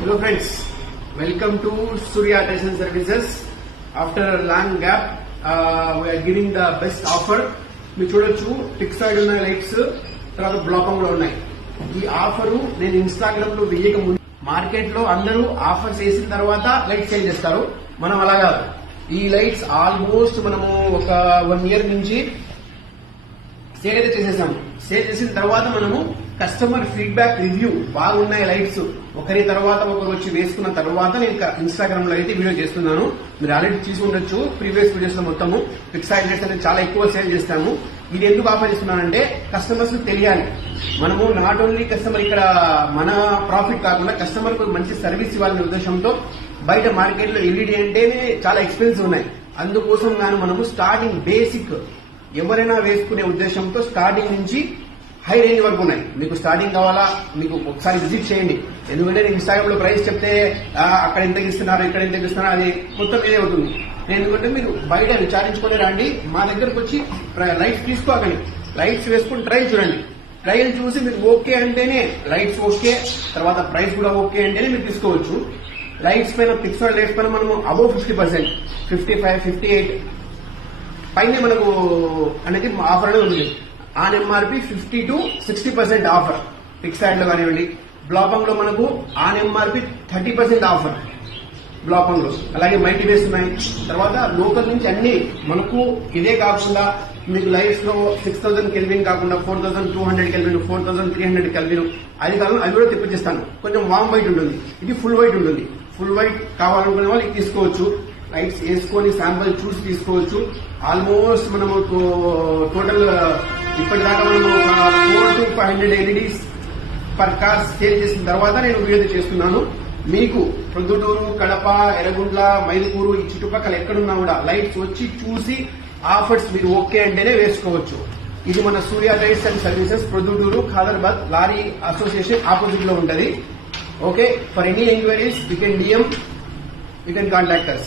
Hello friends, welcome to Surya Station Services. After a long gap, we are giving the best offer. మీరు చూడొచ్చు fixed ఉన్న lights తర్వాత blocking లో ఉన్నాయి. ఈ ఆఫర్ నేను ఇన్స్టాగ్రామ్ లో వేయక ముందు మార్కెట్ లో అందరూ ఆఫర్స్ వేసిన తర్వాత లైట్స్ సేల్ చేస్తారు. మనం అలా కాదు. ఈ లైట్స్ ఆల్మోస్ట్ మనము ఒక 1 year నుంచి సేల్ అయితే చేసేసాము. సేల్ చేసిన తర్వాత మనము కస్టమర్ ఫీడ్బ్యాక్ రివ్యూ బాగున్నాయి లైట్స్ ఒకరి తర్వాత ఒకరు వచ్చి వేసుకున్న తర్వాత నేను ఇన్స్టాగ్రామ్ లో అయితే వీడియో చేస్తున్నాను. మీరు ఆల్రెడీ చూసి ఉండొచ్చు ప్రీవియస్ వీడియోస్ లో మొత్తము ఫిక్స్డ్ లైట్స్ అనేది చాలా ఎక్కువ సేల్ చేస్తాము. ఇది ఎందుకు ఆఫర్ చేస్తున్నానంటే కస్టమర్స్ తెలియాలి. మనము నాట్ ఓన్లీ కస్టమర్ ఇక్కడ మన ప్రాఫిట్ కాకుండా కస్టమర్ కు మంచి సర్వీస్ ఇవ్వాలనే ఉద్దేశంతో బయట మార్కెట్ లో ఎల్ఈడి అంటేనే చాలా ఎక్స్పెన్సివ్ ఉన్నాయి. అందుకోసం గాను మనము స్టార్టింగ్ బేసిక్ ఎవరైనా వేసుకునే ఉద్దేశంతో స్టార్టింగ్ నుంచి హై రేంజ్ వరకు ఉన్నాయి. మీకు స్టార్టింగ్ కావాలా మీకు ఒకసారి విజిట్ చేయండి. ఎందుకంటే నేను ఇన్స్టాగ్రామ్ లో ప్రైస్ చెప్తే అక్కడ ఎంత ఇస్తున్నారు ఇక్కడ ఎంత ఇస్తున్నారు అది మొత్తం ఇదే అవుతుంది. ఎందుకంటే మీరు బయట విచారించుకుని రండి, మా దగ్గరకు వచ్చి లైట్స్ తీసుకోకండి, లైట్స్ వేసుకుని ట్రయల్ చూడండి. ట్రయల్ చూసి మీరు ఓకే అంటేనే లైట్స్ ఓకే, తర్వాత ప్రైస్ కూడా ఓకే అంటేనే మీరు తీసుకోవచ్చు. లైట్స్ పైన ఫిక్స్డ్ లైట్స్ పైన మనము అబౌవ్ 50%, 55, 58 పైన మనకు అనేది ఆఫర్ అనేది ఉంది. On MRP 50 to 60% offer fixed లో కానివ్వండి. బ్లాకింగ్ లో మనకు ఆన్ ఎంఆర్పి 30% ఆఫర్ బ్లాకింగ్ లో. అలాగే మల్టీవేస్ ఉన్నాయి. తర్వాత లోకల్ నుంచి అన్ని మనకు ఇదే కాకుండా మీకు లైట్స్ లో 6000 కెల్విన్ కాకుండా 4200 కెల్విన్, 4300 కెల్విన్ అది కాకుండా అవి కూడా తెప్పించేస్తాను. కొంచెం వామ్ వైట్ ఉంటుంది, ఇది ఫుల్ వైట్ ఉంటుంది. ఫుల్ వైట్ కావాలనుకునే వాళ్ళు ఇది తీసుకోవచ్చు. లైట్స్ వేసుకొని శాంపుల్ చూసి తీసుకోవచ్చు. ఆల్మోస్ట్ మనము టోటల్ ఇప్పటిదాకా మనము 400 to 500 LEDs per car sale చేసిన తర్వాత నేను వీడియో చేస్తున్నాను. మీకు ప్రొద్దుటూరు, కడప, ఎర్రగుంట్ల, మైదుకూరు ఈ చుట్టుపక్కల ఎక్కడున్నా కూడా లైట్స్ వచ్చి చూసి ఆఫర్స్ మీరు ఓకే అంటేనే వేసుకోవచ్చు. ఇది మన Surya lights and services Proddatur, Khadarbad lorry association opposite లో ఉంటది. Okay, for any enquiries you can DM, you can contact us.